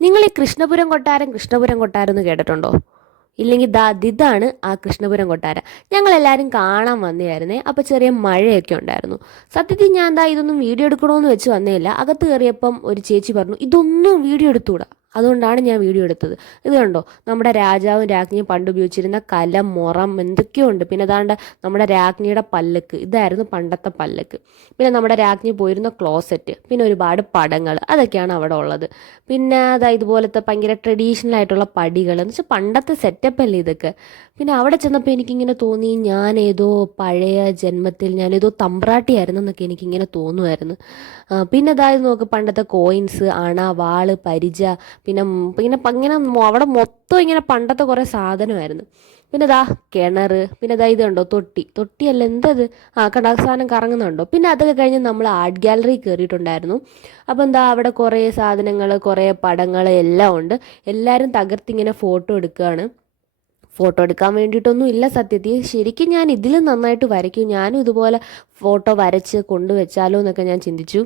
നിങ്ങൾ ഈ കൃഷ്ണപുരം കൊട്ടാരം കൃഷ്ണപുരം കൊട്ടാരം എന്ന് കേട്ടിട്ടുണ്ടോ? ഇല്ലെങ്കിൽ ദാ ഇതാണ് ആ കൃഷ്ണപുരം കൊട്ടാരം. ഞങ്ങളെല്ലാവരും കാണാൻ വന്നതായിരുന്നേ അപ്പോൾ ചെറിയ മഴയൊക്കെ ഉണ്ടായിരുന്നു. സത്യത്തിൽ ഞാൻ എന്താ ഇതൊന്നും വീഡിയോ എടുക്കണമെന്ന് വെച്ച് വന്നേയില്ല. അകത്ത് കയറിയപ്പം ഒരു ചേച്ചി പറഞ്ഞു ഇതൊന്നും വീഡിയോ എടുത്തുകൂടാ അതുകൊണ്ടാണ് ഞാൻ വീഡിയോ എടുത്തത്. ഇത് കണ്ടോ? നമ്മുടെ രാജാവും രാജ്ഞിയും പണ്ട് ഉപയോഗിച്ചിരുന്ന കലം മുറം എന്തൊക്കെയോ ഉണ്ട്. പിന്നെ അതാണ്ട് നമ്മുടെ രാജ്ഞിയുടെ പല്ലക്ക്. ഇതായിരുന്നു പണ്ടത്തെ പല്ലക്ക്. പിന്നെ നമ്മുടെ രാജ്ഞി പോയിരുന്ന ക്ലോസറ്റ് പിന്നെ ഒരുപാട് പടങ്ങൾ. അതൊക്കെയാണ് അവിടെ ഉള്ളത്. പിന്നെ അതാ ഇതുപോലത്തെ ഭയങ്കര ട്രഡീഷണൽ ആയിട്ടുള്ള പടികൾ. എന്ന് വെച്ചാൽ പണ്ടത്തെ സെറ്റപ്പ് അല്ലേ ഇതൊക്കെ? പിന്നെ അവിടെ ചെന്നപ്പോൾ എനിക്കിങ്ങനെ തോന്നി ഞാൻ ഏതോ പഴയ ജന്മത്തിൽ ഞാൻ ഏതോ തമ്പ്രാട്ടിയായിരുന്നു എന്നൊക്കെ എനിക്കിങ്ങനെ തോന്നുമായിരുന്നു പിന്നെ അതായത് നോക്ക് പണ്ടത്തെ കോയിൻസ് അണ വാൾ പരിച പിന്നെ ഇങ്ങനെ ഇങ്ങനെ അവിടെ മൊത്തം ഇങ്ങനെ പണ്ടത്തെ കുറേ സാധനമായിരുന്നു. പിന്നെ ദാ കിണർ പിന്നെ ദാ ഇത് കണ്ടോ തൊട്ടി. തൊട്ടിയല്ല എന്തത്? ആ കണ്ട സാധനം കറങ്ങുന്നുണ്ടോ? പിന്നെ അതൊക്കെ കഴിഞ്ഞ് നമ്മൾ ആർട്ട് ഗാലറി കയറിയിട്ടുണ്ടായിരുന്നു. അപ്പം എന്താ അവിടെ കുറേ സാധനങ്ങൾ കുറേ പടങ്ങൾ എല്ലാം ഉണ്ട്. എല്ലാവരും തകർത്തിങ്ങനെ ഫോട്ടോ എടുക്കുകയാണ്. ഫോട്ടോ എടുക്കാൻ വേണ്ടിയിട്ടൊന്നും ഇല്ല സത്യത്തിൽ. ശരിക്കും ഞാൻ ഇതിലും നന്നായിട്ട് വരയ്ക്കും. ഞാനും ഇതുപോലെ ഫോട്ടോ വരച്ച് കൊണ്ടുവച്ചാലോ എന്നൊക്കെ ഞാൻ ചിന്തിച്ചു.